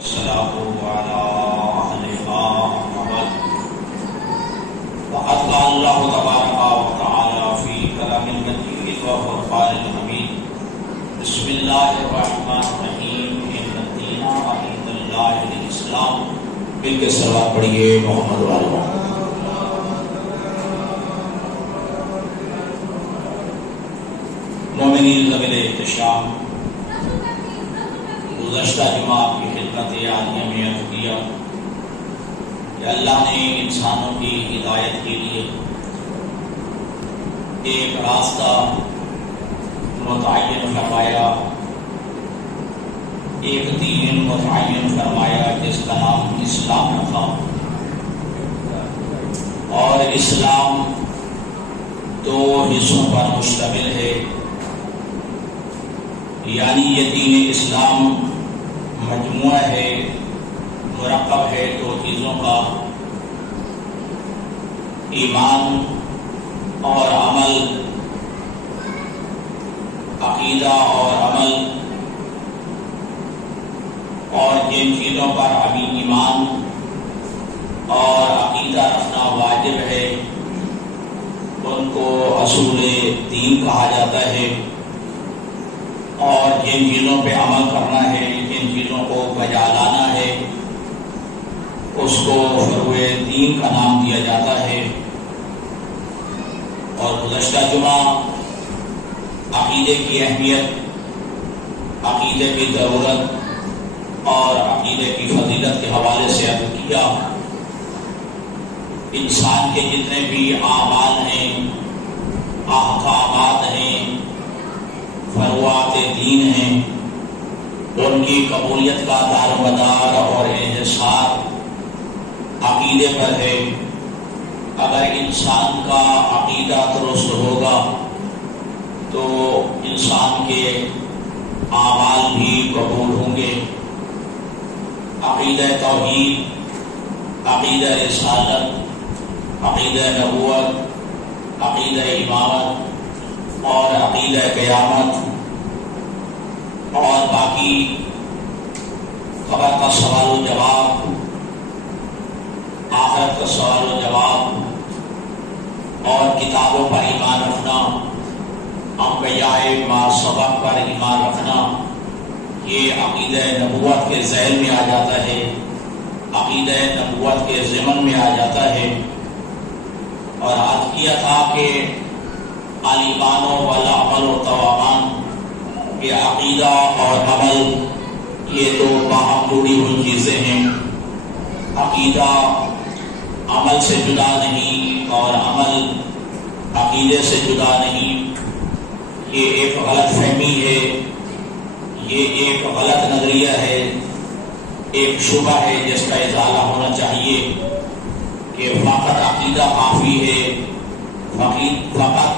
الصلاة على أهلها محمد وقد قال الله تبارك وتعالى في كلام المجيد وفرقان الحميد بسم الله الرحمن الرحيم إن الدين عند الله الإسلام مل کے صلوات پڑھیے محمد والے مومنین ذوی احتشام، گزشتہ جمعہ کی خدمت عالیہ میں عرض کیا کہ اللہ نے انسانوں کی ہدایت کے لیے ایک راستہ متعین فرمایا، ایک دین متعین فرمایا جس کا نام اسلام رکھا، اور اسلام دو حصوں پر مشتمل ہے، یعنی یہ دین اسلام مجموعہ ہے، مرکب ہے دو چیزوں کا، ایمان اور عمل، عقیدہ اور عمل، اور جن چیزوں پر ابھی ایمان اور عقیدہ رکھنا واجب ہے ان کو اصول دین کہا جاتا ہے، اور جن چیزوں پہ عمل کرنا ہے، جن چیزوں کو بجا لانا ہے اس کو فروع دین کا نام دیا جاتا ہے۔ اور گزشتہ جمعہ عقیدے کی اہمیت، عقیدے کی ضرورت اور عقیدے کی فضیلت کے حوالے سے عرض کیا۔ انسان کے جتنے بھی اعمال ہیں، احکامات ہیں، فروعات دین ہیں، ان کی قبولیت کا دار و مدار اور انحصار عقیدے پر ہے۔ اگر انسان کا عقیدہ درست ہوگا تو انسان کے اعمال بھی قبول ہوں گے۔ عقیدہ توحید، عقیدہ رسالت، عقیدہ نبوت، عقیدہ امامت اور عقیدہ قیامت اور باقی قبر کا سوال و جواب، آخرت کا سوال و جواب اور کتابوں پر ایمان رکھنا، انبیاء ما سبق پر ایمان رکھنا، یہ عقیدہ نبوت کے ذیل میں آ جاتا ہے، عقیدہ نبوت کے ضمن میں آ جاتا ہے۔ اور عرض کیا تھا کہ الایمان والعمل والتوأمان، یہ عقیدہ اور عمل یہ دو باہم جڑی ہوئی چیزیں ہیں، عقیدہ عمل سے جدا نہیں اور عمل عقیدے سے جدا نہیں۔ یہ ایک غلط فہمی ہے، یہ ایک غلط نظریہ ہے، ایک شبہ ہے جس کا ازالہ ہونا چاہیے کہ فقط عقیدہ کافی ہے، فقط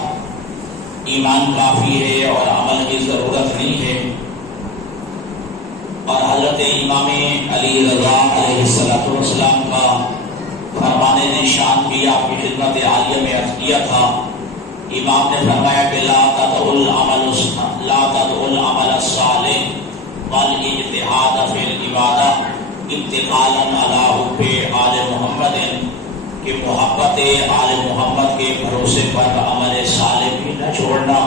ایمان کافی ہے اور عمل کی ضرورت نہیں ہے۔ اور حضرت امام علی رضا علیہ السلام کا فرمان نشان بھی آپ کی خدمت عالیہ میں عرض کیا تھا۔ امام نے فرمایا کہ لا تدعوا العمل الصالح والاجتہاد فی العبادہ اتقالا علی حب آل محمد، کہ محبت آل محمد کے بھروسے پر عمل صالح بھی نہ چھوڑنا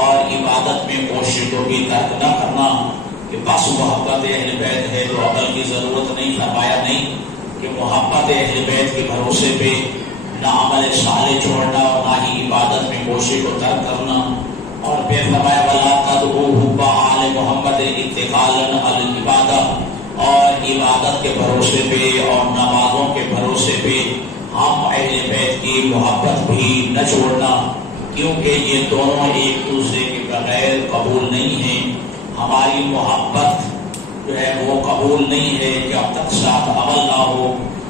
اور عبادت میں کوشش کو بھی ترک نہ کرنا کہ بس محبت اہل بیت ہے تو عمل کی ضرورت نہیں۔ فرمایا نہیں کہ محبت اہل بیت کے بھروسے پہ نہ عمل صالح چھوڑنا اور نہ ہی عبادت میں کوشش کو ترک کرنا۔ اور پھر فرمایا وَلَا تَدْعُوا حُبَّ آلِ مُحَمَّدٍ اتِّقَالًا عَلَى الْعِبَادَةِ، اور عبادت کے بھروسے پہ اور نمازوں کے بھروسے پہ ہم اہل بیت کی محبت بھی نہ چھوڑنا، کیونکہ یہ دونوں ایک دوسرے کے بغیر قبول نہیں ہیں۔ ہماری محبت جو ہے وہ قبول نہیں ہے جب تک ساتھ عمل نہ ہو،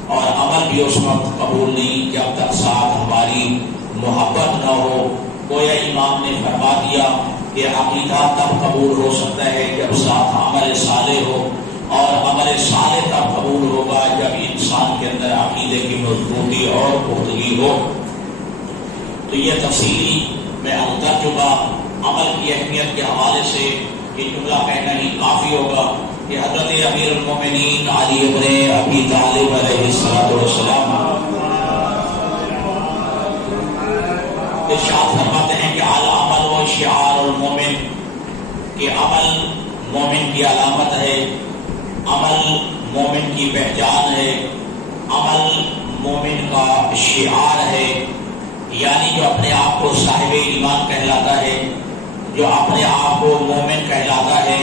اور عمل بھی اس وقت قبول نہیں جب تک ساتھ ہماری محبت نہ ہو۔ گویا امام نے فرما دیا کہ عقیدہ تب قبول ہو سکتا ہے جب ساتھ عمل صالح ہو، اور عمل صالح تب قبول ہوگا جب انسان کے اندر عقیدے کی مضبوطی اور پختگی ہو۔ تو یہ تفصیلی میں عرض کر چکا۔ عمل کی اہمیت کے حوالے سے یہ جملہ کہنا ہی کافی ہوگا کہ حضرت امیر المومنین علی ابن ابی طالب علیہ السلام ارشاد فرماتے ہیں کہ العمل و شعار المومن، کہ عمل مومن کی علامت ہے، عمل مومن کی پہچان ہے، عمل مومن کا شعار ہے، یعنی جو اپنے آپ کو صاحب ایمان کہلاتا ہے، جو اپنے آپ کو مومن کہلاتا ہے،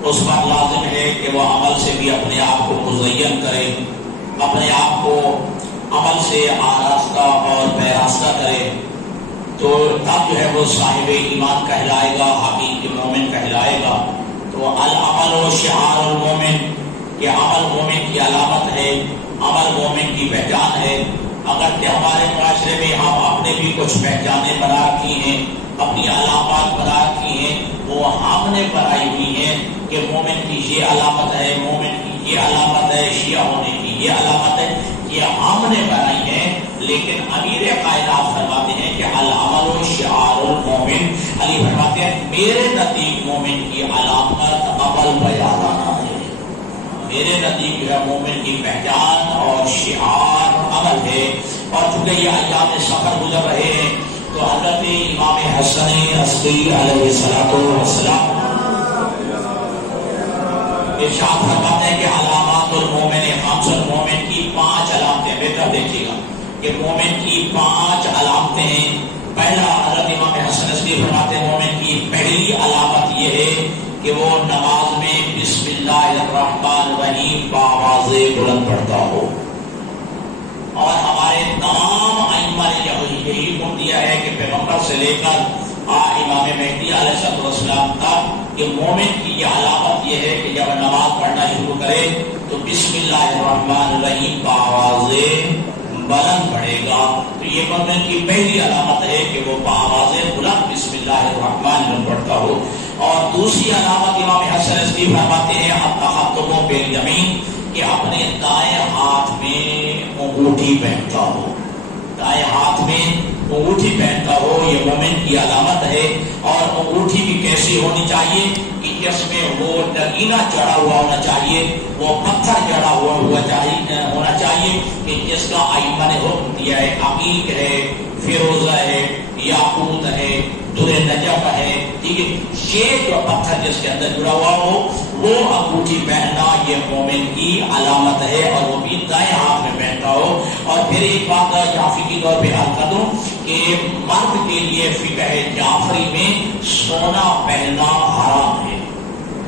اس پر لازم ہے کہ وہ عمل سے بھی اپنے آپ کو مزین کرے، اپنے آپ کو عمل سے آراستہ اور پیراستہ کرے، تو تب جو ہے وہ صاحب ایمان کہلائے گا، حقیقی مومن کہلائے گا۔ تو العمل و شعار المومن، یہ عمل مومن کی علامت ہے، عمل مومن کی پہچان ہے۔ اگر کہ ہمارے معاشرے میں ہم اپنے بھی کچھ پہچانیں بنا رکھی ہیں، اپنی علامات بنا رکھی ہیں، وہ ہم نے بنائی ہوئی ہیں کہ مومن کی یہ علامت ہے، مومن کی یہ علامت ہے، شیعہ ہونے کی یہ علامت ہے، یہ ہم نے بنائی ہے۔ لیکن امیر کائنات فرماتے ہیں کہ العمل و شعار المومن، علی فرماتے ہیں میرے نزدیک مومن کی علامت عمل بیانہ ہے، میرے نزدیک جو ہے مومن کی پہچان اور شعار عمل ہے۔ اور چونکہ یہ ایام سفر گزر رہے ہیں تو حضرت امام حسن عسکری علیہ السلام ارشاد فرماتے ہیں کہ علامات المومن خمس، مومن کی 5 علامتیں، بہتر دیکھیے گا کہ مومن کی 5 علامتیں ہیں۔ پہلا حضرت امام حسن عسکری فرماتے ہیں مومن کی پہلی علامت یہ ہے کہ وہ نماز میں بسم اللہ الرحمن الرحیم بآواز بلند پڑھتا ہو۔ اور ہمارے تمام ائمہ نے یہی حکم دیا ہے کہ پیغمبر سے لے کر امام مہدی علیہ السلام تک کہ مومن کی یہ علامت یہ ہے کہ جب نماز پڑھنا شروع کرے تو بسم اللہ الرحمن الرحیم کا آواز بلند پڑھے گا۔ تو یہ مومن کی پہلی علامت ہے کہ وہ بآواز بلند بسم اللہ الرحمن الرحیم پڑھتا ہو۔ اور دوسری علامت امام حسن عسکری فرماتے ہیں التخطب بالیمین، کہ اپنے دائیں ہاتھ میں انگوٹھی پہنتا ہو، دائیں ہاتھ میں انگوٹھی پہنتا ہو، یہ مومن کی علامت ہے۔ اور انگوٹھی بھی کیسی ہونی چاہیے کہ جس میں وہ نگینہ چڑھا ہوا ہونا چاہیے، وہ پتھر چڑھا ہوا ہونا چاہیے کہ جس کا ائمہ نے حکم دیا ہے، عقیق ہے، فیروزہ ہے، یاقوت ہے، در نجف ہے، ٹھیک ہے، یہ جو پتھر جس کے اندر جڑا ہوا ہو وہ انگوٹھی پہننا یہ مومن کی علامت ہے، اور وہ بھی دائیں ہاتھ میں پہنتا ہو۔ اور پھر ایک بات جعفری کی طور پہ عرض کر دوں کہ مرد کے لیے فقہ جعفری میں سونا پہننا حرام ہے،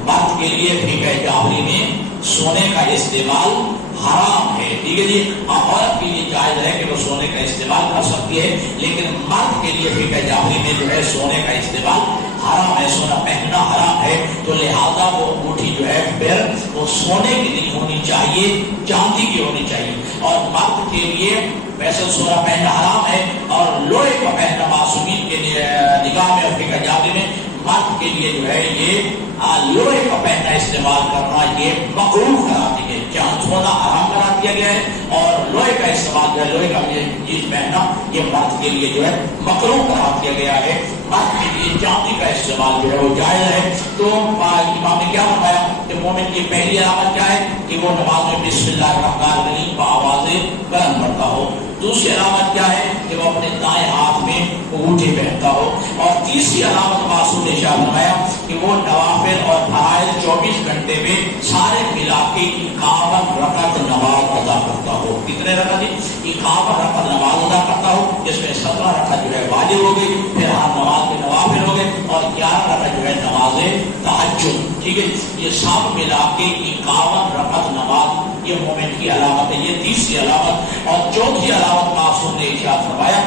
مرد کے لیے فقہ جعفری میں سونے کا استعمال حرام ہے، ٹھیک ہے جی۔ عورت کے لیے جائز ہے کہ وہ سونے کا استعمال کر سکتی ہے، لیکن مرد کے لیے فقہ جعفری میں جو ہے سونے کا استعمال حرام ہے، سونا پہننا حرام ہے۔ تو لہذا وہ انگوٹھی جو ہے پھر وہ سونے کی نہیں ہونی چاہیے، چاندی کی ہونی چاہیے۔ اور مرد کے لیے ویسے سونا پہننا حرام ہے، اور لوہے کا پہننا معصومین کے نگاہ میں اور فقہ جعفری میں مرد کے لیے جو ہے یہ لوہے کا پہننا استعمال کرنا یہ مکروہ قرار دیا گیا، چاند سونا حرام قرار دیا گیا ہے، اور لوہے کا استعمال جو ہے لوہے کا چیز پہننا یہ مرد کے لیے جو ہے مکروہ قرار دیا گیا ہے۔ مرد کے لیے چاندی کا استعمال جو ہے وہ جائز ہے۔ تو امام نے کیا فرمایا کہ مومن کی پہلی علامت کیا ہے کہ وہ نماز میں بسم اللہ الرحمن الرحیم با آواز بلند پڑھتا ہو۔ دوسری علامت کیا ہے کہ وہ اپنے دائیں ہاتھ میں انگوٹھی پہنتا ہو۔ اور تیسری علامت معصوم نے ارشاد فرمایا کہ وہ نوافل اور فرائض 24 گھنٹے میں سارے ملا کے 51 رکعت نماز ادا کرتا ہو۔ کتنے رکعت؟ 51 رکعت نماز ادا کرتا ہو، جس میں 17 رکعت جو ہے واجب ہو گئی، پھر ہر نماز کے نوافل ہو گئے، اور 11 رکعت جو ہے نماز تہجد، ٹھیک ہے۔ یہ سب ملا کے 51 رکعت نماز یہ مومن کی علامت ہے، یہ تیسری علامت۔ اور چوتھی علامت معصوم نے ارشاد فرمایا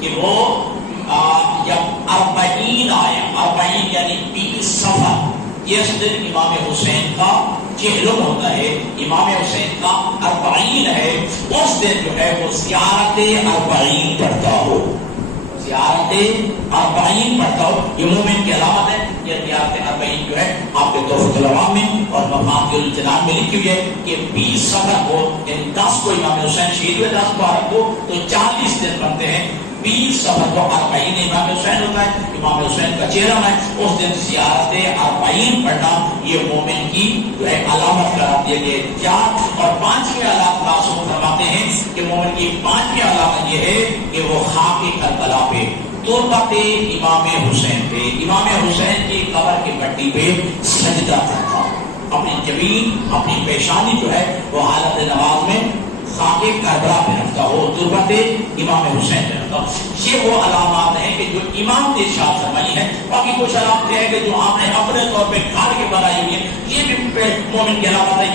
کہ وہ جب 40 آیا، 40 یعنی 20 صفر، اس دن امام حسین کا چہلم ہوتا ہے، امام حسین کا 40 ہے، اس دن جو ہے وہ زیارت 40 پڑھتا ہو، زیارت 40 پڑھتا ہو، یہ مومن کی علامت ہے۔ یہ زیارت 40 جو ہے آپ کے تحفۃ العوام میں اور مفاتیح الجنان میں لکھی ہوئی ہے کہ 20 صفر کو، یعنی 10 کو امام حسین شہید ہوئے، 10 مبارک کو، تو 40 دن بنتے ہیں۔ 20 سفر کو اربعین امام حسین ہوتا ہے، امام حسین کا چہرہ ہے، اس دن زیارت اربعین پڑھنا یہ مومن کی جو ہے علامت قرار دیا گیا احتیاط۔ اور 5ویں علامت معصوم فرماتے ہیں کہ مومن کی 5ویں علامت یہ ہے کہ وہ خاک کربلا پہ تربت امام حسین پہ، امام حسین کی قبر کی مٹی پہ سجدہ کرتا، اپنی جبین اپنی پیشانی جو ہے وہ حالت نماز میں خاک کربلا پہ رکھتا ہو، تربت امام حسین پہ رکھتا ہو۔ یہ وہ علامات ہیں کہ جو امام نے ارشاد فرمائی ہے۔ باقی کچھ علامتیں ہیں کہ جو آپ نے اپنے طور پہ کھاڑ کے بنائی ہوئی ہیں، یہ بھی مومن کی علامت ہے،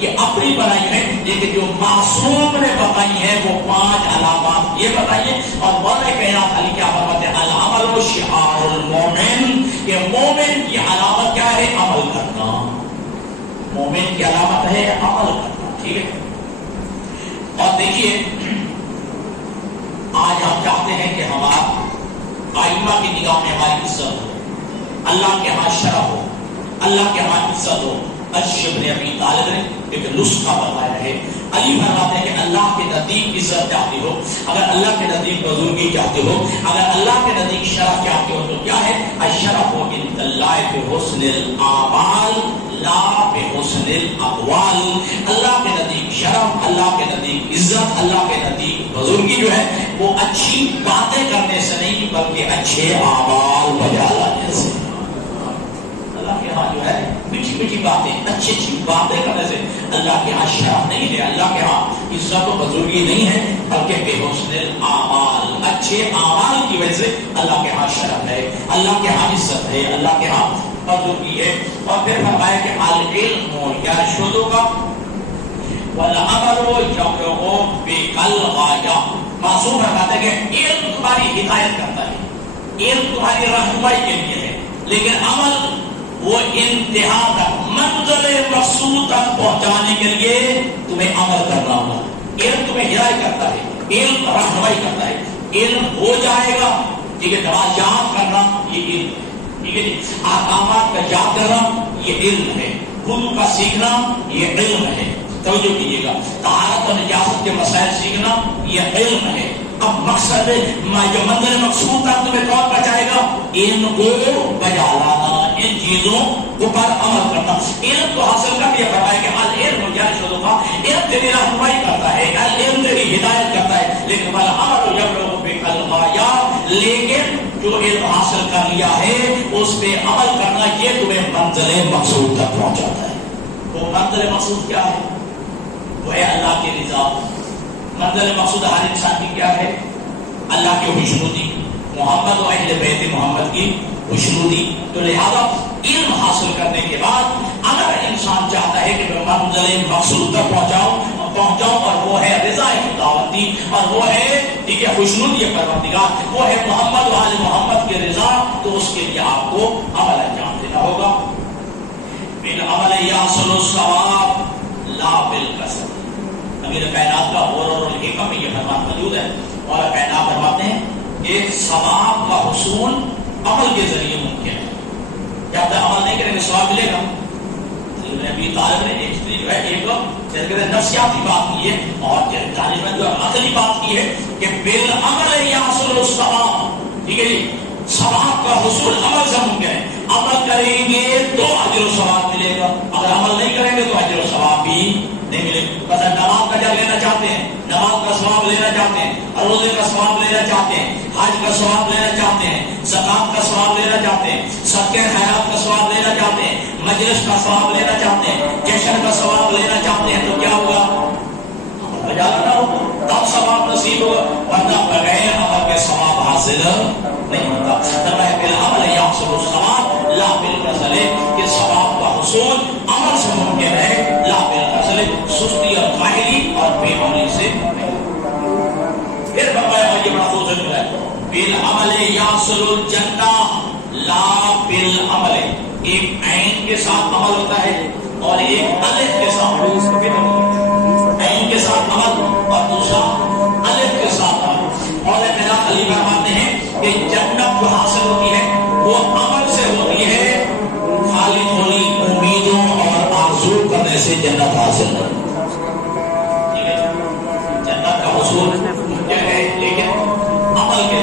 یہ اپنی بنائی ہے، لیکن جو معصوم نے بتائی ہیں وہ 5 علامات یہ بتائیے۔ اور مولا کائنات علی کیا فرماتے ہیں؟ العمل شعار المومن، کہ مومن کی علامت کیا ہے؟ عمل کرنا۔ مومن کی علامت ہے عمل کرنا، ٹھیک ہے۔ اور دیکھیے آج ہم چاہتے ہیں کہ ہمارا آئمہ کی نگاہ میں ہماری عزت ہو، اللہ کے ہاں شرف ہو، اللہ کے ہاں عزت ہو۔ علی بن ابی طالب نے ایک نسخہ بتایا ہے۔ علی فرماتے ہیں کہ اللہ کے نزدیک عزت چاہتے ہو، اگر اللہ کے نزدیک بزرگی چاہتے ہو، اگر اللہ کے نزدیک شرف چاہتے ہو تو کیا ہے؟ الشرف عند اللہ بحسن الاعمال لا بحسن الاقوال۔ اللہ کے نزدیک شرف، اللہ کے نزدیک عزت، اللہ کے نزدیک بزرگی جو ہے وہ اچھی باتیں کرنے سے نہیں بلکہ اچھے اعمال بجا لانے سے۔ اللہ کے ہاں جو ہے میٹھی میٹھی باتیں، اچھی اچھی باتیں کرنے سے اللہ کے ہاں شرف نہیں ہے، اللہ کے ہاں عزت و بزرگی نہیں ہے، بلکہ بے حسن اعمال، اچھے اعمال کی وجہ سے اللہ کے ہاں شرف ہے، اللہ کے ہاں عزت ہے، اللہ کے ہاں بزرگی ہے۔ اور پھر فرمایا کہ العلم یرشدک والعمل یبلغ بک الغایہ۔ معصوم فرماتے ہیں کہ علم تمہاری ہدایت کرتا ہے، علم تمہاری رہنمائی کے لیے ہے، لیکن عمل وہ انتہا تک منزل مقصود تک پہنچانے کے لیے تمہیں عمل کرنا ہوگا۔ علم تمہیں ہدایت کرتا ہے، علم رہنمائی کرتا ہے، علم ہو جائے گا، ٹھیک ہے، نماز یاد کرنا یہ علم، ٹھیک ہے جی، احکامات کا یاد کرنا یہ علم ہے، وضو کا سیکھنا یہ علم ہے، توجہ کیجیے گا، طہارت اور نجاست کے مسائل سیکھنا یہ علم ہے۔ اب مقصد جو منزل مقصود تک تمہیں کون پہنچائے گا؟ علم کو بجا لانا، ان چیزوں پر عمل کرنا۔ علم کو حاصل کر کے فرمایا کہ العلم یرشدک، علم تیری رہنمائی کرتا ہے، علم تیری ہدایت کرتا ہے، لیکن والعمل یبلغ بک الغایہ، لیکن جو علم حاصل کر لیا ہے اس پہ عمل کرنا یہ تمہیں منزل مقصود تک پہنچاتا ہے۔ وہ منزل مقصود کیا ہے؟ وہ ہے اللہ کی رضا۔ منزل مقصود ہر انسان کی کیا ہے؟ اللہ کی خوشنودی، محمد و اہل بیت محمد کی خوشنودی۔ تو لہذا علم حاصل کرنے کے بعد اگر انسان چاہتا ہے کہ میں منزل مقصود تک پہنچاؤں اور وہ ہے رضا خداوندی، اور وہ ہے ٹھیک ہے خوشنودی پروردگار، وہ ہے محمد و آل محمد کی رضا، تو اس کے لیے آپ کو عمل انجام دینا ہوگا۔ بالعمل یحصل الثواب لا بالکسب۔ امیر کائنات کا غرور الحکم میں یہ فرمان موجود ہے، اور کائنات فرماتے ہیں کہ ثواب کا حصول عمل کے ذریعے ممکن ہے۔ جب تک عمل نہیں کریں گے ثواب ملے گا؟ ابی طالب نے ایک نفسیاتی بات کی ہے، اور جانب جو عقلی بات کی ہے کہ بالعمل یحصل الثواب، ٹھیک ہے جی، ثواب کا حصول عمل سے ممکن ہے۔ عمل کریں گے تو اجر و ثواب ملے گا، اگر عمل نہیں کریں گے تو اجر و ثواب بھی نہیں ملے گا۔ بس نماز کا جب لینا چاہتے ہیں، نماز کا ثواب لینا چاہتے ہیں، روزے کا ثواب لینا چاہتے ہیں، حج کا ثواب لینا چاہتے ہیں، زکات کا ثواب لینا چاہتے ہیں، صدقہ خیرات کا ثواب لینا چاہتے ہیں، مجلس کا ثواب لینا چاہتے ہیں، جشن کا ثواب لینا چاہتے ہیں، تو کیا ہوگا؟ بجانا ہوگا، تب ثواب نصیب ہوگا، ورنہ بغیر عمل کے ثواب حاصل نہیں ہوتا۔ بالعمل یحصل الثواب لا بالکسل، کہ ثواب کا حصول عمل سے ممکن ہے، لا بالکسل، سستی اور کاہلی اور بے عملی سے نہیں۔ پھر فرمایا یہ بڑا خوبصورت ہے، بالعمل یحصل الجنہ لا بالعمل، ایک عین کے ساتھ عمل ہوتا ہے اور ایک الف کے ساتھ، عین کے ساتھ عمل اور دوسرا الف کے ساتھ عمل۔ اور علی فرماتے ہیں کہ جنت جو حاصل ہوتی ہے وہ عمل سے ہوتی ہے، خالی خالی امیدوں اور آرزو کرنے سے جنت حاصل نہیں، ٹھیک ہے، جنت کا حصول ممکن ہے لیکن عمل کے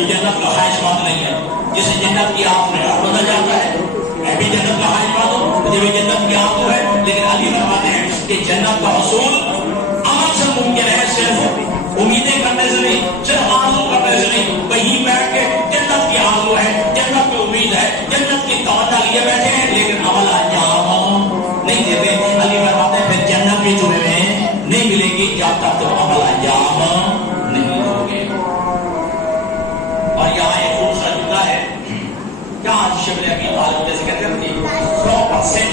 جو جنت کا خواہش مند نہیں ہے، جسے جنت کی آگ میں ڈر ہونا جاتا ہے، میں بھی جنت کا خواہش مند ہوں، مجھے بھی جنت کی آگ ہے، لیکن علی فرماتے ہیں کہ جنت کا حصول عمل سے ممکن ہے، صرف امیدیں کرنے سے نہیں، صرف آرزو کرنے سے نہیں، کہیں بیٹھ کے جنت کی آرزو ہے، جنت کی امید ہے، جنت کی تمنا لیے بیٹھے ہیں، لیکن عمل انجام نہیں دیتے۔ علی فرماتے ہیں پھر جنت بھی تمہیں نہیں ملے گی جب تک تم عمل انجام نہیں دو گے۔ اور یہاں ایک دوسرا جملہ ہے، یہاں شبل ابی طالب جیسے کہتے ہیں کہ 100%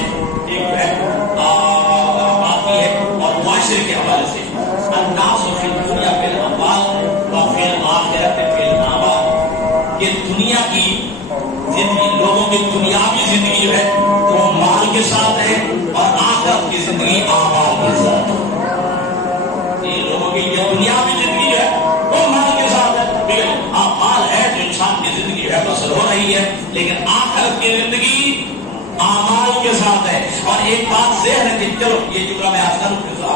ایک جو ہے بات ہے، اور معاشرے کے حوالے سے الناس فی الدنیا فی الاموال و فی الآخرۃ فی الاعمال، یہ دنیا کی زندگی، لوگوں کی دنیاوی زندگی جو ہے وہ مال کے ساتھ ہے، اور آخرت کی زندگی اعمال کے ساتھ ہے۔ یہ لوگوں کی یہ دنیاوی زندگی جو ہے وہ مال کے ساتھ ہے، مال ہے تو انسان کی زندگی جو ہے بسر ہو رہی ہے، لیکن آخرت کی زندگی اعمال کے ساتھ ہے۔ اور ایک بات ذہن ہے کہ چلو یہ جملہ میں آپ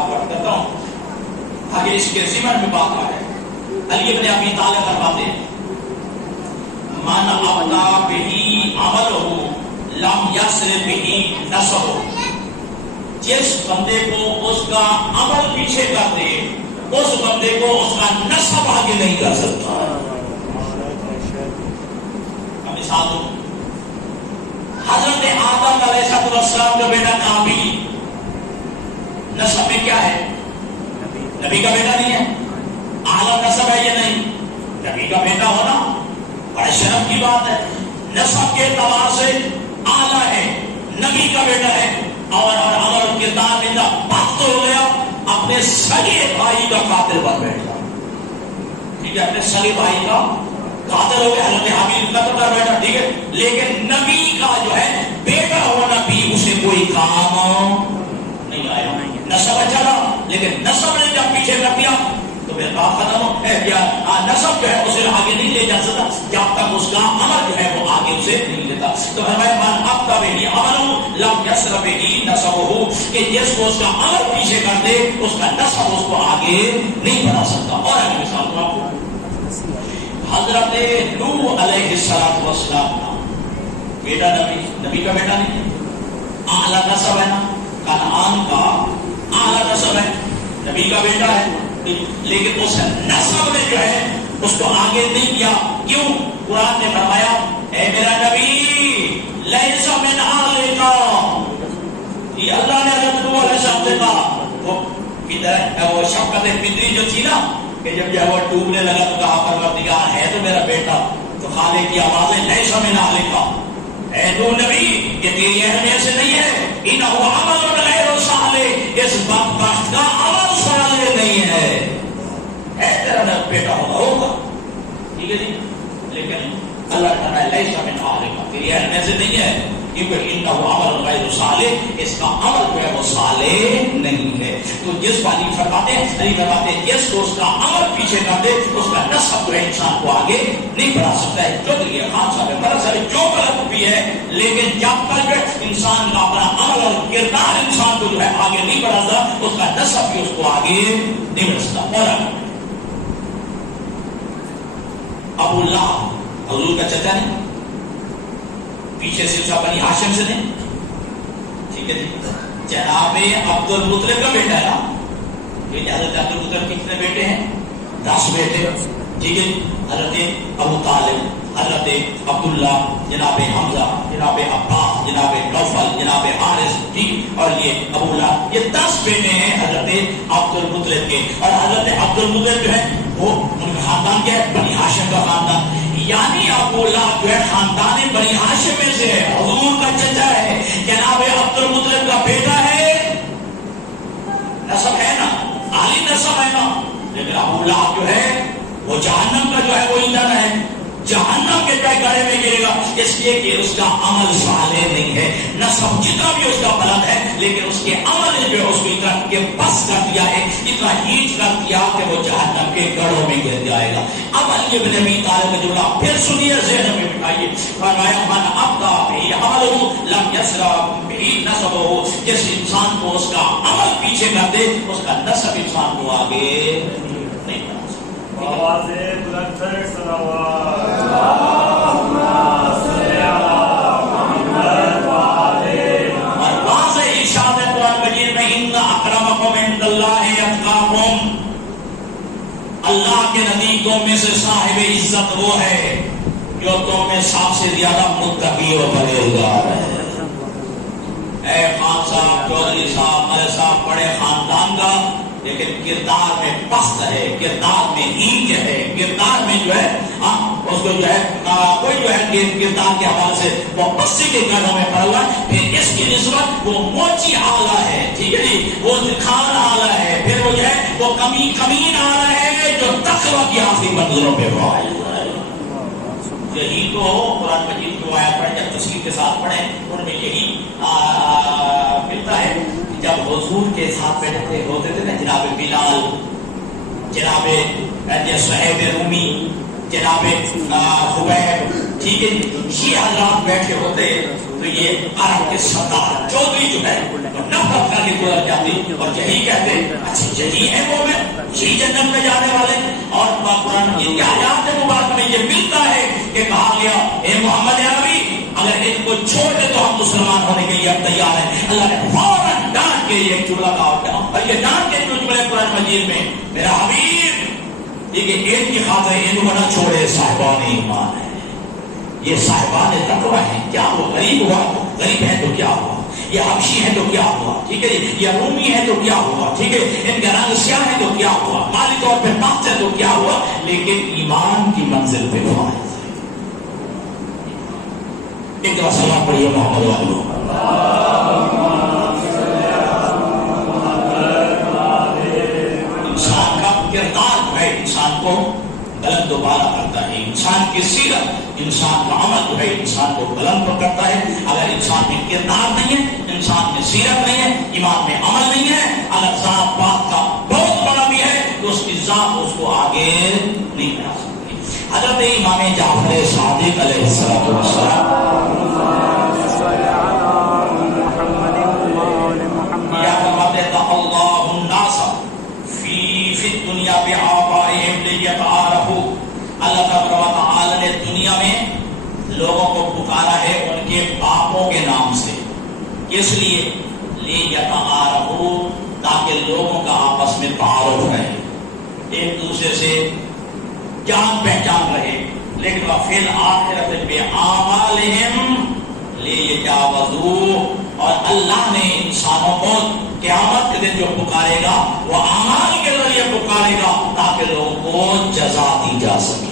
کو کرتا ہوں تاکہ اس کے ضمن میں بات آ ہے۔ علی بن ابی طالب فرماتے ہیں من ابدا بہی عملہ لم یسر بہی نسبہ، جس بندے کو اس کا عمل پیچھے کر دے اس بندے کو اس کا نسب آگے نہیں کر سکتا۔ مثال دوں، حضرت آدم علیہ السلام کا بیٹا قابیل نسب میں کیا ہے؟ نبی کا بیٹا نہیں ہے، اعلیٰ نسب ہے یا نہیں؟ نبی کا بیٹا ہونا بڑے شرف کی بات ہے، نسب کے اعتبار سے اعلیٰ ہے، نبی کا بیٹا ہے، اور اگر کردار میں وقت ہو گیا اپنے سگے بھائی کا قاتل بن بیٹھا، ٹھیک ہے، اپنے سگے بھائی کا قاتل ہو گیا، حضرت حابیل قتل کر بیٹھا، ٹھیک ہے، لیکن نبی کا جو ہے بیٹا ہونا بھی اسے کوئی کام نہیں آیا، نسب چلا، لیکن نسب نے جب پیچھے کر دیا تو پھر کام ختم ہے، نسب جو ہے اسے آگے نہیں لے جا سکتا جب تک اس کا عمل جو ہے وہ آگے اسے نہیں لیتا۔ تو فرمایا من ابدا بہی عملہ لم یسر بہی نسبہ، کہ جس کو اس کا عمل پیچھے کر دے اس کا نسب اس کو آگے نہیں بڑھا سکتا۔ اور آگے مثال دوں آپ کو، حضرت نوح علیہ السلام کا بیٹا نبی کا بیٹا نہیں ہے، اعلیٰ نسب ہے نا، کنعان کا اعلیٰ نسب ہے، نبی کا بیٹا ہے، لیکن اس نسب نے جو ہے اس کو آگے نہیں کیا۔ کیوں؟ قرآن نے فرمایا اے میرا نبی لیس من اہلک، یہ اللہ نے حضرت نوح علیہ السلام سے کہا، وہ شفقت فطری جو تھی نا کہ جب یہ وہ ڈوبنے لگا تو کہا پروردگار ہے تو میرا بیٹا، تو خالق کی آوازیں لیس من اہلک، اے نوح نبی یہ تیری اہمیت سے نہیں ہے، انہ عمل غیر صالح، اس بدبخت کا عمل صالح نہیں ہے، تیرا بیٹا ہوگا، ٹھیک ہے جی، لیکن اللہ تعالیٰ لیس من اہلک، تیری اہمیت سے نہیں ہے، کیونکہ انہ عمل غیر صالح، اس کا عمل جو ہے وہ صالح نہیں ہے۔ تو جس والی فرماتے ہیں جس کو اس کا عمل پیچھے کر دے اس کا نسب جو ہے انسان کو آگے نہیں بڑھا سکتا ہے۔ جو یہ خان صاحب ہے دراصل جو غلط بھی ہے، لیکن جب تک انسان کا اپنا عمل اور کردار انسان کو جو ہے آگے نہیں بڑھاتا اس کا نسب بھی اس کو آگے نہیں بڑھ سکتا۔ اور ابو لہب حضور کا چچا نہیں، پیچھے سلسلہ بنی ہاشم سے نہیں، ٹھیک ہے جی، جناب عبد المطلب کا بیٹا ہے نا، حضرت عبد المطلب کے کتنے بیٹے ہیں؟ 10 بیٹے، ٹھیک ہے، حضرت ابو طالب، حضرت عبداللہ، جناب حمزہ، جناب عباس، جناب نوفل، جناب حارث، ٹھیک، اور یہ ابو لہب، یہ 10 بیٹے ہیں حضرت عبد المطلب کے۔ اور حضرت عبد المطلب جو ہے وہ ان کا خاندان کیا ہے؟ بنی ہاشم کا خاندان، یعنی ابو لہب جو ہے خاندان بنی ہاشم میں سے ہے، حضور کا چچا ہے، جناب عبد المطلب کا بیٹا ہے، نسب ہے نا، عالی نسب ہے نا، لیکن ابو لہب جو ہے وہ جہنم کا جو ہے وہ ایندھن ہے، جہنم کے گڑھے میں گرے گا، اس لیے کہ اس کا عمل صالح نہیں ہے۔ نسب جتنا بھی اس کا بلند ہے لیکن اس کے عمل نے جو اس کو اتنا کہ بس کر دیا ہے، اتنا ہیٹ کر دیا کہ وہ جہنم کے گڑھوں میں گر جائے گا۔ اب علی بن ابی طالب کا جملہ پھر سنیے، ذہن میں بٹھائیے، فرمایا من ابدا بہ عملہ لم یسر بہ نسبہ، جس انسان کو اس کا عمل پیچھے کر دے اس کا نسب انسان کو آگے نہیں بڑھا سکتا۔ آوازیں بلند کر صلوات اللہ کے نزدیکوں میں سے صاحب عزت وہ ہے جو تم میں سب سے زیادہ متقی و پرہیزگار ہے. اے خان صاحب، چودھری صاحب، ملک صاحب بڑے خاندان کا، لیکن کردار میں پست ہے، کردار میں اینچ ہے، کردار میں جو ہے اس کو جو ہے کوئی جو ہے کردار کے حوالے سے وہ پستی کے گھروں میں پڑا ہوا ہے. پھر اس کی نسبت وہ موچی آلہ ہے، ٹھیک ہے جی، وہ خان آلہ ہے، پھر وہ جو ہے وہ کمین آلہ ہے جو تقوی کی آخری منزلوں پہ فائز ہے. یہی تو قرآن مجید کو آیات پڑھیں، جب تفسیر کے ساتھ پڑھیں ان میں یہی ملتا ہے. جب حضور کے ساتھ بیٹھتے ہوتے تھے نا جناب بلال، جناب صہیب رومی، جناب خبیب، ٹھیک ہے، یہ حضرات بیٹھے ہوتے تو یہ عرب کے سردار چودھری جو ہے نفرت کر کے گزر جاتی اور یہی کہتے اچھا یہی ہے وہ میں یہی جنت میں جانے والے. اور قرآن مجید کے آیات مبارک میں یہ ملتا ہے کہ کہا گیا اے محمد عربی اگر ان کو چھوڑ دے تو ہم مسلمان ہونے کے لیے اب تیار ہیں. اللہ نے فوراً ڈانٹ کے یہ جملہ کہا اور یہ ڈانٹ کے جو جملے قرآن مجید میں میرا حبیب یہ ایک کی خاطر ان کو نہ چھوڑے صاحبان ایمان ہے. یہ صاحبان تقوی ہیں، کیا وہ غریب ہوا، غریب ہے تو کیا ہوا، یہ حبشی ہے تو کیا ہوا، ٹھیک ہے، یہ رومی ہے تو کیا ہوا، ٹھیک ہے، ان کا رنگ سیاہ ہے تو کیا ہوا، مالی طور پہ پاک ہے تو کیا ہوا، لیکن ایمان کی منزل پہ فائز ہے. ایک دفعہ سلام پڑھیے محمد والو. انسان کا کردار جو ہے انسان کو بلند و بالا کرتا ہے، انسان کی سیرت، انسان کا عمل جو ہے انسان کو بلند کرتا ہے. اگر انسان میں کردار نہیں ہے، انسان میں سیرت نہیں ہے، ایمان میں عمل نہیں ہے، اگر ذات پاک کا بہت بڑا بھی ہے تو اس کی ذات اس کو آگے نہیں بڑھا سکتی. حضرت امام جعفر صادق علیہ السلام اللہ تعالیٰ نے دنیا میں لوگوں کو پکارا ہے ان کے باپوں کے نام سے، اس لیے تاکہ لوگوں کا آپس میں تعارف رہے، ایک دوسرے سے جان پہچان رہے. لیکن فی الآخرۃ بِأَعْمَالِهِمْ لِيَتَجَاوَزُوا، اور اللہ نے انسانوں کو قیامت کے دن جو پکارے گا وہ اعمال کے ذریعے پکارے گا تاکہ لوگوں کو جزا دی جا سکے،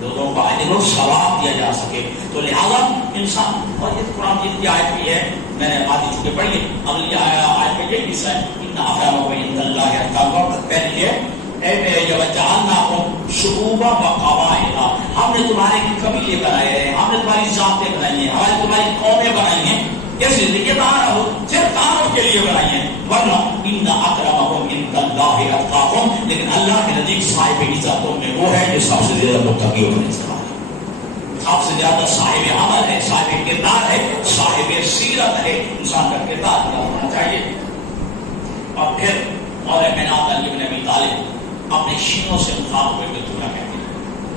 لوگوں کو اجر و ثواب دیا جا سکے. تو لہذا انسان، اور یہ قرآن کی آیت بھی ہے، میں نے آدھی چکے پڑھی ہے، اگلی آیت میں یہ حصہ ہے ان اکرمکم عند اللہ اتقاکم. پہلے اے میرے وجعلناکم شعوبا وقبائل، ہم نے تمہارے قبیلے بنائے ہیں، ہم نے تمہاری ذاتیں بنائی ہیں، ہماری تمہاری قومیں بنائی ہیں، کیسے لیے تعارف، صرف تعارف کے لیے بنائی ہیں. ورنہ ان اکرمکم عند اللہ اتقاکم، لیکن اللہ کے نزدیک صاحب عزت میں وہ ہے جو سب سے زیادہ متقی ہونے سے سب سے زیادہ صاحب عمل ہے، صاحب کردار ہے، صاحب سیرت ہے. انسان کا کردار کیا ہونا چاہیے. اور پھر اور اعتماد علی بن ابی طالب اپنے شیعوں سے مخاطب ہوئے جملہ کہتے ہیں،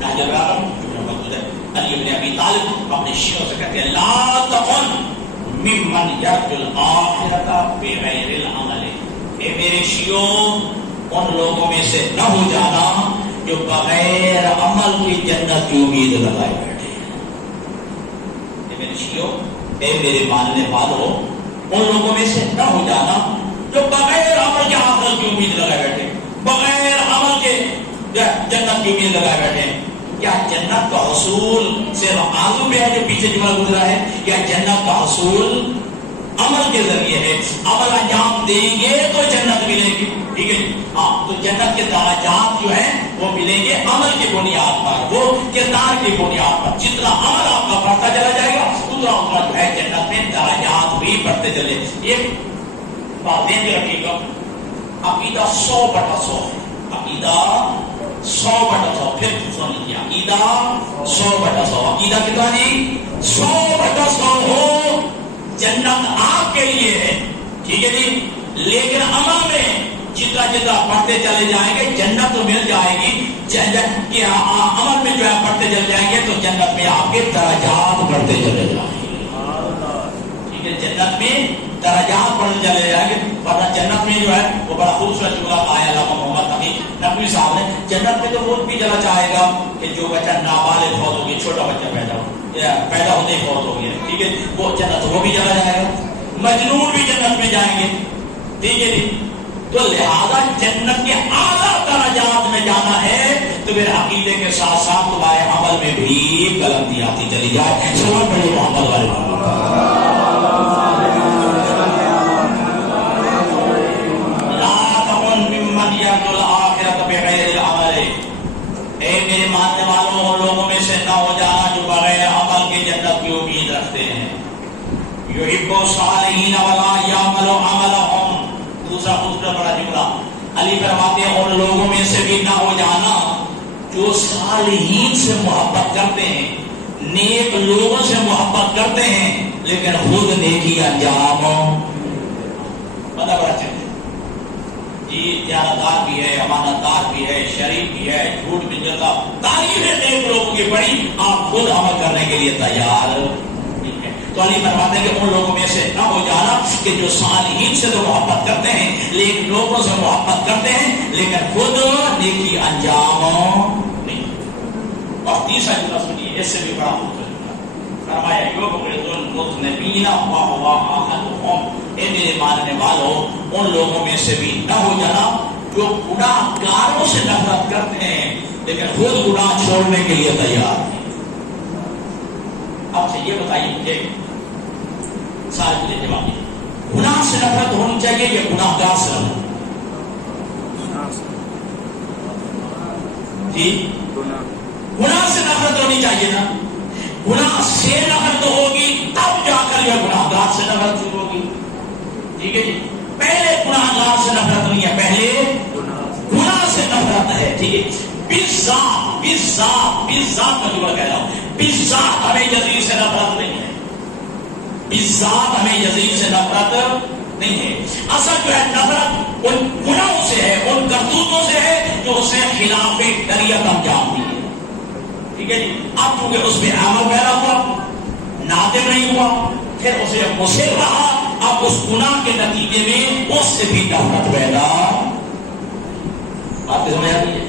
نہج البلاغہ موجود ہے. علی بن ابی طالب اپنے شیعوں سے کہتے ہیں لا تکن ممن یرجو الآخرۃ بغیر العمل. اے میرے شیعوں ان لوگوں میں سے نہ ہو جانا جو بغیر عمل کی جنت کی امید لگائے بیٹھے ہیں. اے میرے شیعوں، اے میرے ماننے والوں، ان لوگوں میں سے نہ ہو جانا جو بغیر عمل کے آخرت کی امید لگائے بیٹھے ہیں، بغیر عمل کے جنت کی امید لگائے بیٹھے ہیں. کیا جنت کا حصول صرف آرزو میں ہے جو پیچھے جملہ گزرا ہے، یا جنت کا حصول عمل کے ذریعے ہے؟ عمل انجام دیں گے تو جنت ملے گی، ٹھیک ہے. ہاں، تو جنت کے درجات جو ہیں وہ ملیں گے عمل کی بنیاد پر، وہ کردار کی بنیاد پر. جتنا عمل آپ کا بڑھتا چلا جائے گا اتنا جو ہے جنت میں درجات بھی بڑھتے چلے. ایک بات دین کے رکھیے گا، عقیدہ 100/100 ہے. عقیدہ 100/100. پھر سن لیجیے، عقیدہ 100/100. عقیدہ کتنا جی؟ 100/100 ہو. جنت آپ کے لیے ہے، ٹھیک ہے جی، لیکن عمل میں جتنا جتنا پڑھتے چلے جائیں گے جنت تو مل جائے گی، عمل میں جو ہے پڑھتے چلے جائیں گے تو جنت میں آپ کے درجات بڑھتے چلے جائیں گے، ٹھیک ہے، جنت میں درجات بڑھتے چلے جائیں گے۔ ورنہ جنت میں جو ہے وہ بڑا خوبصورت جملہ آیا علامہ محمد تقی نقوی صاحب نے، جنت میں تو وہ بھی چلا چاہے گا کہ جو بچہ نابالغ فوت ہو گیا، چھوٹا بچہ پیدا ہوتے ہی فوت ہو گیا، ٹھیک ہے، وہ جنت وہ بھی چلا جائے گا، مجنون بھی جنت میں جائیں گے، ٹھیک ہے جی۔ تو لہذا جنت کے اعلیٰ درجات میں جانا ہے تو پھر عقیدے کے ساتھ ساتھ تمہارے عمل میں بھی غلطی آتی چلی جائے۔ سلام پڑھو محمد والے لا تکن ممن یرجو الآخرۃ بغیر العمل، اے میرے ماننے والوں ان لوگوں میں سے نہ ہو جانا جو بغیر عمل کے جنت کی امید رکھتے ہیں۔ یحب الصالحین ولا یعمل عملهم، دوسرا خوبصورت بڑا جملہ علی فرماتے ہیں ان لوگوں میں سے بھی نہ ہو جانا جو صالحین سے محبت کرتے ہیں، نیک لوگوں سے محبت کرتے ہیں لیکن خود نیکی انجام پتہ بڑا چلے جی، دیانتدار بھی ہے، امانت دار بھی ہے، شریف بھی ہے، جھوٹ بھی جاتا، تعریف ہے نیک لوگوں کی بڑی، آپ خود عمل کرنے کے لیے تیار نہیں ہے۔ تو علی فرماتے ہیں کہ ان لوگوں میں سے نہ ہو جانا کہ جو صالحین سے تو محبت کرتے ہیں لیکن لوگوں سے محبت کرتے ہیں لیکن خود نیکی انجام نہیں۔ اور تیسرا جملہ سنیے، اس سے بھی بڑا خوبصورت فرمایا یبغض المذنبین وهو احدهم، اے میرے ماننے والوں ان لوگوں میں سے بھی نہ ہو جانا جو گناہ گاروں سے نفرت کرتے ہیں لیکن خود گناہ چھوڑنے کے لیے تیار ہیں۔ اب سے یہ بتائیے مجھے سارے مجھے جواب دیں، گناہ سے نفرت ہونی چاہیے یا گناہ گار سے نفرت؟ جی گناہ سے نفرت ہونی چاہیے نا، گناہ سے نفرت ہوگی تب جا کر یہ گناہ گار سے نفرت شروع ہوگی، ٹھیک ہے جی۔ پہلے گناہ گار سے نفرت نہیں ہے، پہلے گناہ سے نفرت ہے، ٹھیک ہے۔ بالذات کا جملہ کہہ رہا ہوں، بالذات ہمیں یزید سے نفرت نہیں ہے، بالذات ہمیں یزید سے نفرت نہیں ہے۔ اصل جو ہے نفرت ان گناہوں سے ہے، ان کرتوتوں سے ہے جو اسے خلاف شریعت انجام دی ہے، ٹھیک ہے جی۔ اب چونکہ اس میں عمل پیدا ہوا، نادم نہیں ہوا، پھر اسے مصر رہا، اب اس گناہ کے نتیجے میں اس سے بھی نفرت پیدا، بات سمجھ آتی ہے؟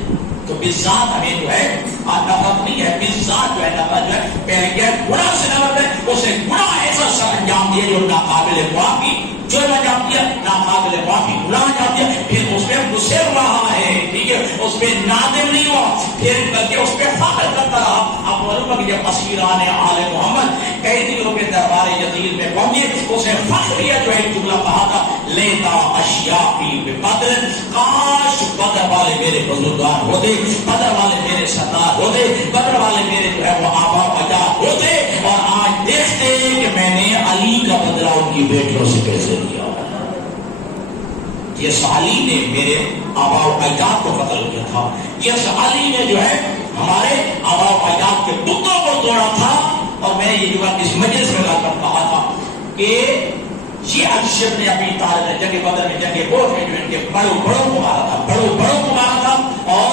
تو بالذات ہمیں جو ہے نفرت نہیں ہے، بالذات جو ہے نفرت جو ہے پہلے کیا گناہ سے نفرت ہے، اسے گناہ ایسا سر انجام دیا جو ناقابل معافی، جو انجام دیا ناقابل معافی گناہ انجام دیا، پھر اس میں مصر رہا ہے، ٹھیک ہے، اس پہ نادم نہیں ہوا، پھر بلکہ اس پہ فخر کرتا رہا۔ اب معلوم ہے کہ جب اسیران آل محمد قیدیوں کے دربار یزید میں پہنچے، اسے فخر کیا جو ہے جملہ کہا تھا، لیتا اشیاقی ببدر، کاش بدر والے میرے بزرگان ہوتے، بدر والے میرے سردار ہوتے، بدر والے میرے جو ہے وہ آبا اجداد ہوتے، اور آج دیکھتے کہ میں نے علی کا بدلہ ان کی بیٹیوں سے کیسے دیا۔ یہ علی نے میرے آبا و اجداد کو قتل کیا تھا، یہ علی نے جو ہے ہمارے آبا و اجداد کے بتوں کو توڑا تھا۔ اور میں نے یہ جو کسی مجلس میں لا کر کہا تھا کہ یہ اشرف نے اپنی تاریخ جنگ بدر میں جنگ عہد میں جو ان کے بڑوں کو مارا تھا، بڑوں کو مارا تھا، اور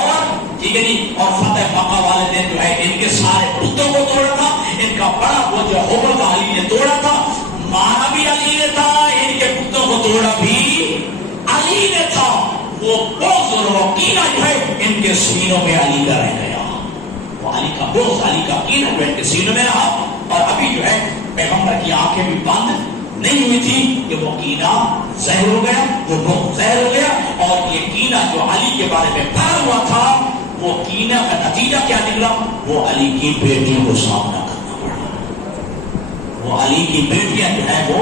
ٹھیک ہے جی، اور فتح فقہ والے دن جو ہے ان کے سارے بتوں کو توڑا تھا، ان کا بڑا وہ جو حکم کا علی نے توڑا تھا، مارا بھی علی نے تھا، ان کے بتوں کو توڑا بھی علی نے تھا۔ وہ بغض اور کینہ جو ہے ان کے سینوں میں علی کا رہ گیا، وہ علی کا بغض، علی کا کینہ جو ان کے سینوں میں رہا، اور ابھی جو ہے پیغمبر کی آنکھیں بھی بند نہیں ہوئی تھی کہ وہ کینہ زہر ہو گیا، وہ بغض زہر ہو گیا، اور یہ کینہ جو علی کے بارے میں بھرا ہوا تھا، وہ کینہ کا نتیجہ کیا نکلا؟ وہ علی کی بیٹیوں کو سامنا کرنا پڑا۔ وہ علی کی بیٹیاں جو ہیں وہ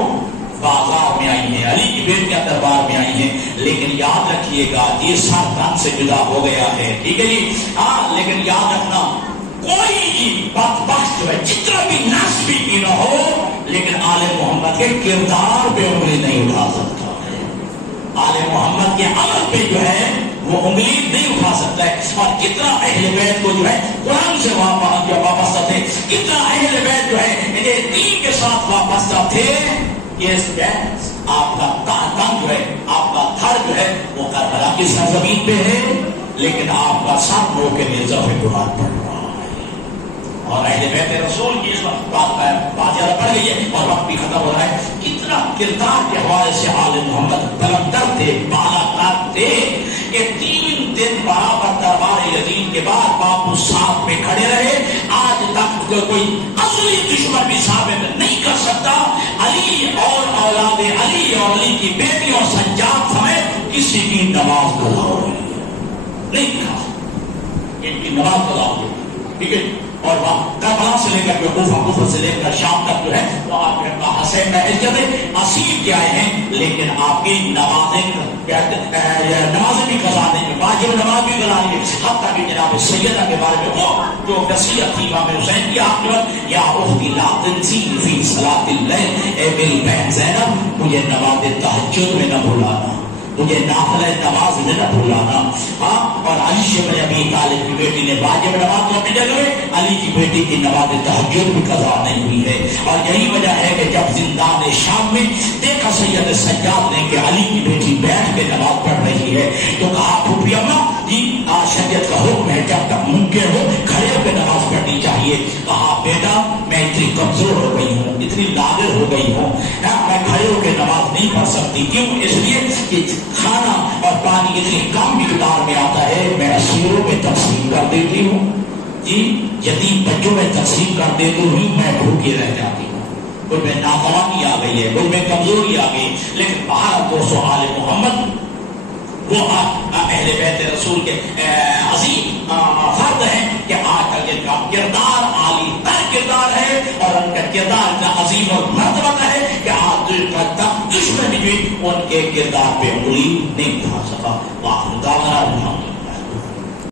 بازار میں آئی ہیں، علی کی بیٹیاں دربار میں آئی ہیں، لیکن یاد رکھیے گا یہ سر تن سے جدا ہو گیا ہے، ٹھیک ہے جی ہاں، لیکن یاد رکھنا کوئی بدبخت جو ہے جتنا بھی نفس بھی کی نہ ہو، لیکن آل محمد کے کردار پہ انگلی نہیں اٹھا سکتا ہے، آل محمد کے عمل پہ جو ہے وہ انگلی نہیں اٹھا سکتا ہے۔ اور کتنا اہل بیت کو جو ہے قرآن سے وابستہ تھے، کتنا اہل بیت جو ہے دین کے ساتھ وابستہ تھے، یہ آپ کا تن جو ہے، آپ کا تھر جو ہے وہ کربلا کی سرزمین پہ ہے، لیکن آپ کا سر رو کے لیے ذبح قرآن پڑھ رہا ہے، اور اہل بیت رسول کی اس وقت بات زیادہ پڑ گئی ہے اور وقت بھی ختم ہو رہا ہے. کتنا کردار کے حوالے سے آل محمد بلندر تھے، بالا کار تھے کہ 3 دن برابر دربار یزید کے بعد باپو ساتھ میں کھڑے رہے. آج تک کوئی اصلی دشمن بھی ثابت نہیں کر سکتا علی اور اولاد علی اور علی کی بیٹیوں سجاد سمیت کسی کی نماز قضا نہیں کھا ان کی نماز قضا ہوئی. ٹھیک ہے، اور وہاں کربلا سے لے کر کے کوفہ سے لے کر شام تک جو ہے وہ آپ نے کہا حسین میں عزت اسیر کے آئے ہیں، لیکن آپ کی نمازیں بھی قضا دیں گے، واجب نماز بھی قضا دیں گے. حتیٰ کہ جناب سیدہ کے بارے میں وہ جو وصیت تھی امام حسین کی آپ نے یا اختی لا تنسینی فی صلاۃ اللیل، اے میری بہن زینب مجھے نماز تہجد میں نہ بھلانا، مجھے نافلہ نماز میں نہ بھولانا. ہاں، اور علی بن ابی طالب کی بیٹی نے واجب نماز تو اپنی جگہ میں، علی کی بیٹی کی نماز تہجد بھی قضا نہیں ہوئی ہے. اور یہی وجہ ہے کہ جب زندان شام میں دیکھا سید سجاد نے کہ علی کی بیٹی بیٹھ کے نماز پڑھ رہی ہے تو کہا پھوپھی اماں جی شریعت کا حکم ہے جب تک ممکن ہو کھڑے ہو کے نماز پڑھنی چاہیے. کہا بیٹا میں اتنی کمزور ہو گئی ہوں، اتنی لاغر ہو گئی ہوں، میں کھڑے ہو کے نماز نہیں پڑھ سکتی. کیوں؟ اس لیے کہ کھانا اور پانی اتنی کم مقدار میں آتا ہے، میں اسیروں میں تقسیم کر دیتی ہوں، جی یتیم بچوں میں تقسیم کر دیتی ہوں، میں بھوکے رہ جاتی ہوں. کچھ میں ناتوانی آ گئی ہے، کچھ میں کمزوری آ گئی. لیکن باہر 200 آل محمد وہ اہل بیت رسول کے عظیم فرد ہیں کہ آج تک ان کا کردار عالی تر کردار ہے اور ان کا کردار اتنا عظیم اور مرتبہ ہے کہ آج تک دشمن بھی ان کے کردار پہ انگلی نہیں اٹھا سکا.